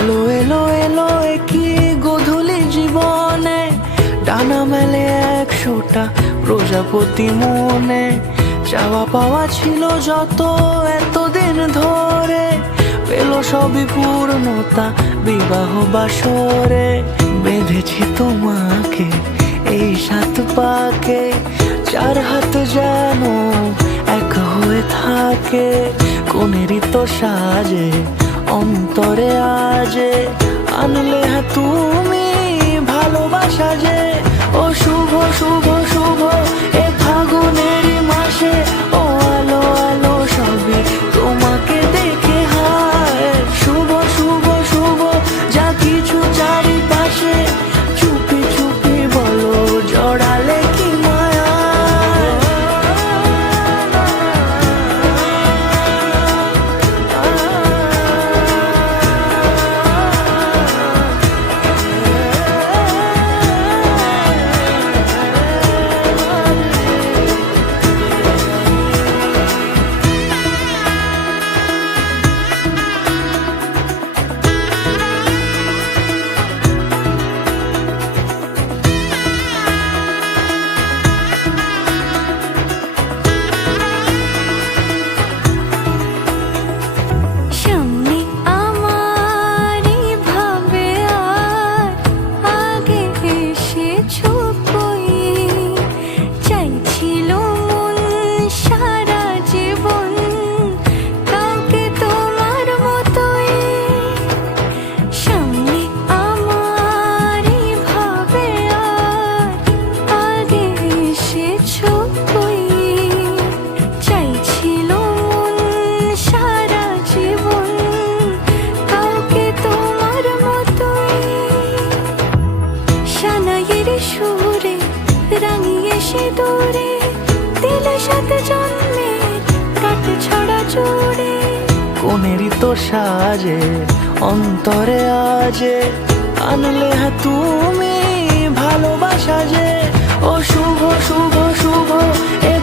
এলো এলো এলো কি গোধূলি জীবনে, ডানা মেলে 100টা প্রজাপতি মনে। চাওয়া পাওয়া ছিল যত এতদিন ধরে, পেল সবই পূর্ণতা বিবাহ বাসরে। বেঁধেছি তোমাকে এই 7 পাকে, 4 হাত যেন এক হয়ে থাকে। কোনেরই তো সাজে অন্তরে আজে, আনলে হ্যাঁ তুমি ভালোবাসা যে। ও শুভ শুভ শুভ এ ফাগুনেরই মাসে, ও আলো আলো সবই তোমাকে দেখে হায়। শুভ শুভ শুভ যা কিছু চারিপাশে, চুপি চুপি বলো জড়ালে কি মায়া। সুরে রাঙিয়ে সে দূরে, দিলে 7 জন্মের কাট ছড়া জোড়ে। কোনেরই তো সাজে অন্তরে আজে, আনলে হ্যাঁ তুমি ভালোবাসা যে। ও শুভ শুভ শুভ এ